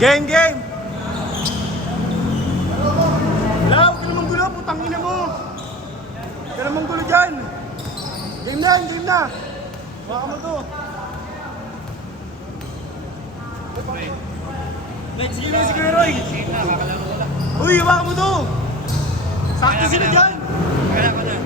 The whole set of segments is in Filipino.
Game, game! Wala, huwag ka namang gulo, putang ina mo! Huwag ka namang gulo dyan! Game na, game na! Baka mo to! Let's give mo si Kuya Roy! Uy, baka mo to! Sakto sila dyan! Kaya ka na.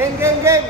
Game, game, game!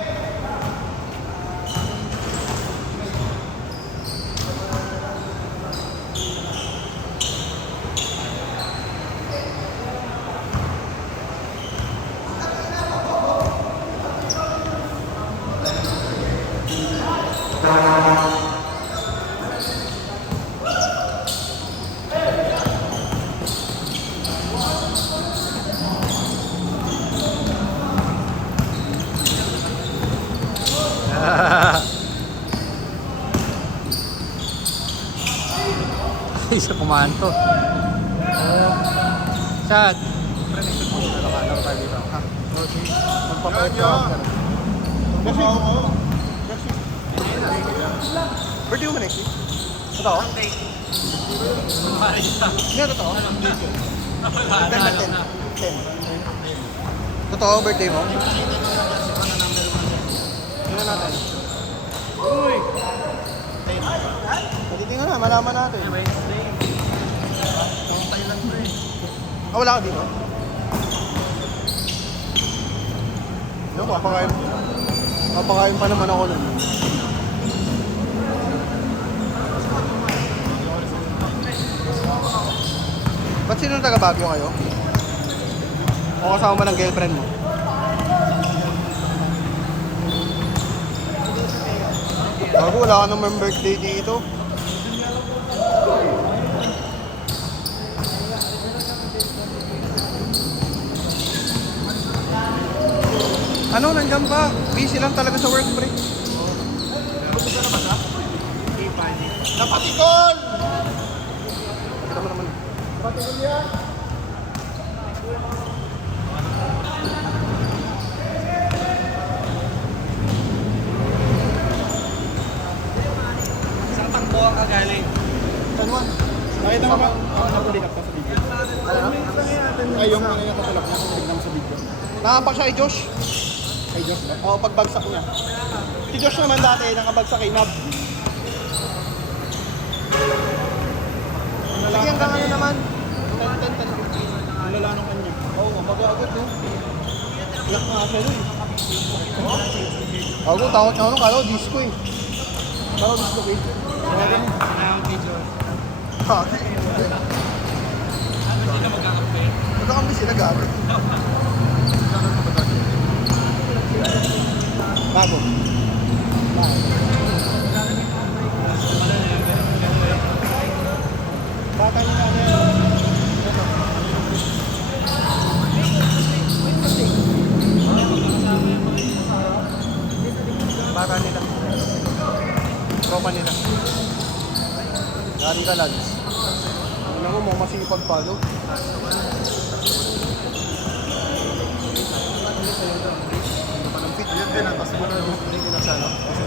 Isa kumanto. Shot. Magpapalit ka. Kasi ako. Birthday mo next week? Totoo? Hindi, totoo? 10. Totoo, birthday mo? Tingnan natin. Uy! Tingnan na, malaman natin. Ah, wala ka dito? Ano, papakain pa naman ako nun. Ba't sino taga Baguio kayo? O kasama mo ng girlfriend mo? Bago, wala ka naman birthday dito. Ano, nandiyan pa? Busy lang talaga sa work break. Napatikol! Kita mo naman. Napatikol yan! Saan takbo ka galing? Tanwan. Nakita mo ba? Oo, napulikat ka sa video. Ay, yung natutulak niya, tignan mo sa video. Nakapak siya kay Josh. Kay Josh ba? Oo, pagbagsak niya. Si Josh naman dati, nakabagsak kay Nab. Sige, hanggang ano naman? 10. Ang lala ng kanya. Oo, mag-aagod no? Iyak nga siya nun. Ako, takot na ako nung kala ko, disco eh. Kala ko disco eh. Ha? Hindi na magkakampi. Magkakampi sila gagawin. Bago. Bata nila ano yan. Bata nila. Tropa nila. Galing ka lads. Ano mo, mga masipag pa, no? Yan din, tapos mo na yung kinasala. Kasi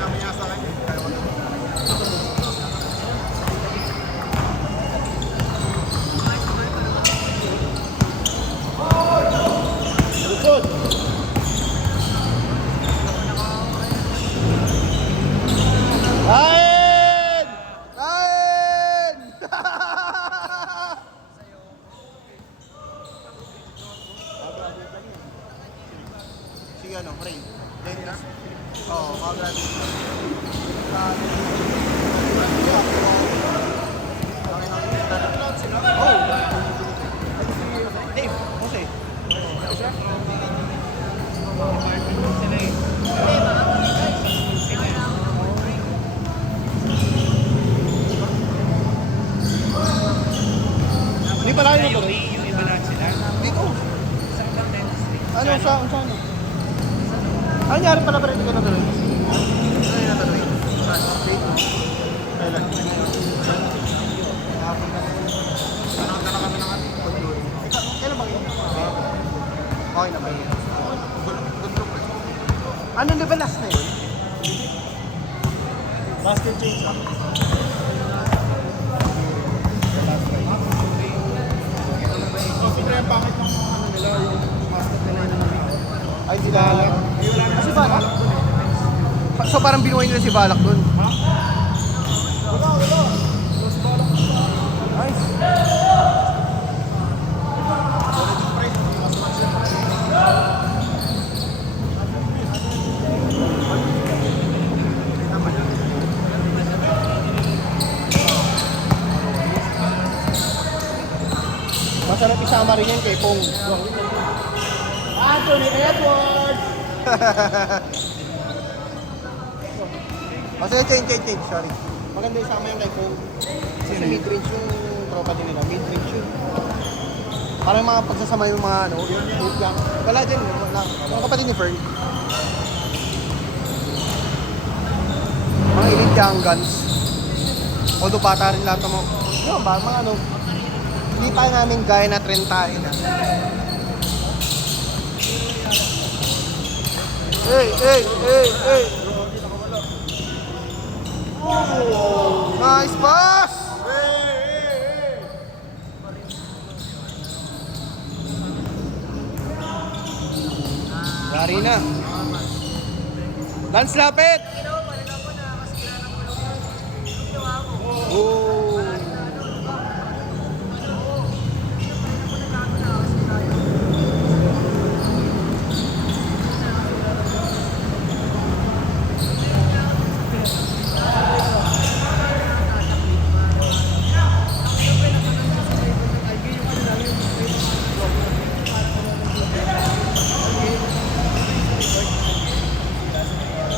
kami nga sa akin, kaya ko naman. Lukod! Kain! Kain! Sige ano, Ray. Ready na? Oo, mag-ready. Oh! Dave, Jose. Hindi pala yun ito. Yung iba lahat sila. Dito. Sa ibang dentistry. Ano, sa ano? Ano nangyari pala ba rin ka natuloy? Ano yung natuloy? Saan? Date? Basket change lang. Kasi yung pangit ng mga ano nila, yung mascot nila yung mga ay, si Balak. Si Balak? So parang binuhay nila si Balak dun. Ha? Wala. Mas Balak. Nice. Mas match lang. Masarap isama rin yan kay Pong. Anthony Edwards! Kasi change. Sorry. Maganda isama yan kay Pong. Kasi mid-range yung tropa din nila. Mid-range yun. Parang mga pagsasama yung mga ano, food lang. Wala din. Mga kapatid ni Fern. Mga elite young guns. Although bata rin lahat ng mga, yun ba, mga ano, hindi pa namin gaya na trentahin na. Hey! Nice pass! Yari na. Lance lapit! Oh.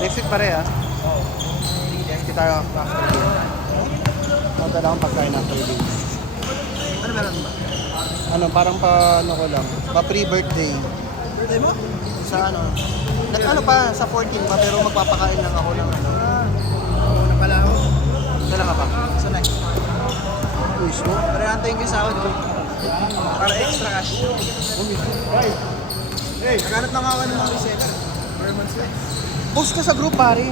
Next week pare ah. Oo. Next week tayo after game. Magdala akong pagkain after game. Ano meron ba? Ano, parang pa, ano ko lang, pa pre-birthday. Birthday mo? Sa ano, ano pa, sa 14 pa, pero magpapakain lang ako ng ano. Una pala ako. Kailan ka ba? So next. Wish mo? Pero antayin ko yung sahod ko. Para extra cash. Hey! Naghanap na nga ako ng mga reseller. Vermont Sweat. Post ka sa group pare.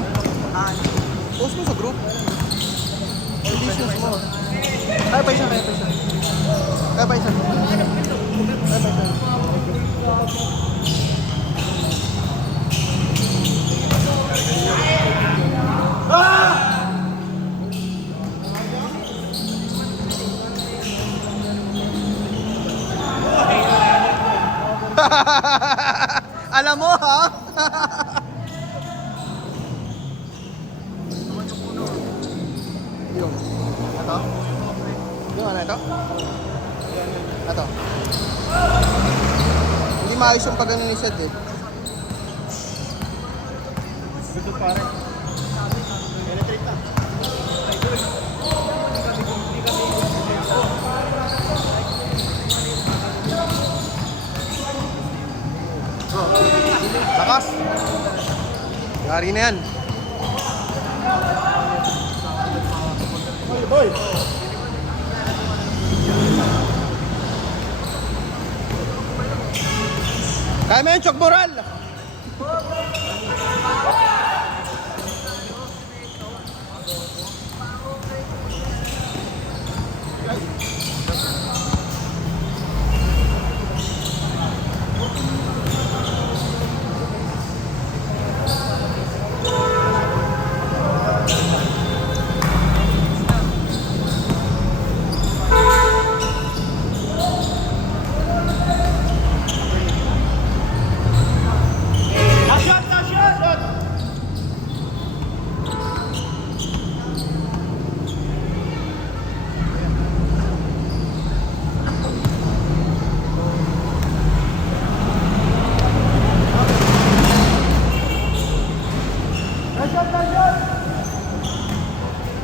Ah, Post mo sa group. Business mo. Kaya pa isa. Alam mo ha? Yung ito? Yung ano ito? Ito. Hindi maayos yung pag-ano ni Seth eh. Gusto pare. Penetrate na. Lakas! Yari na yan. Boy! Kaya mo yun, Chok Moral!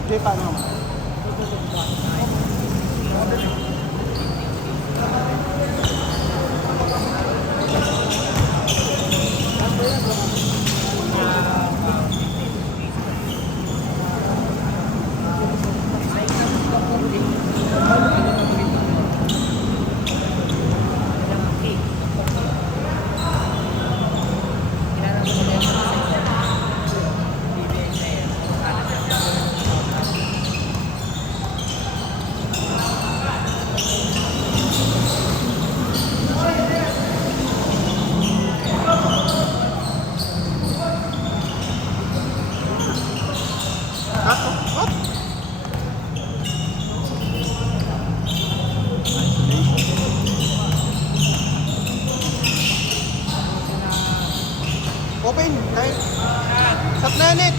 Okay, paano naman? What? Open, night. Shot na net.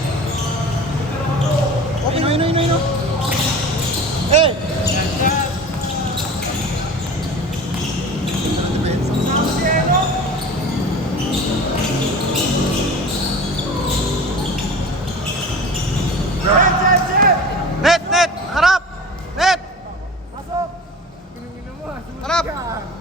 Open, no. Hey! Net! Harap! Net! Harap!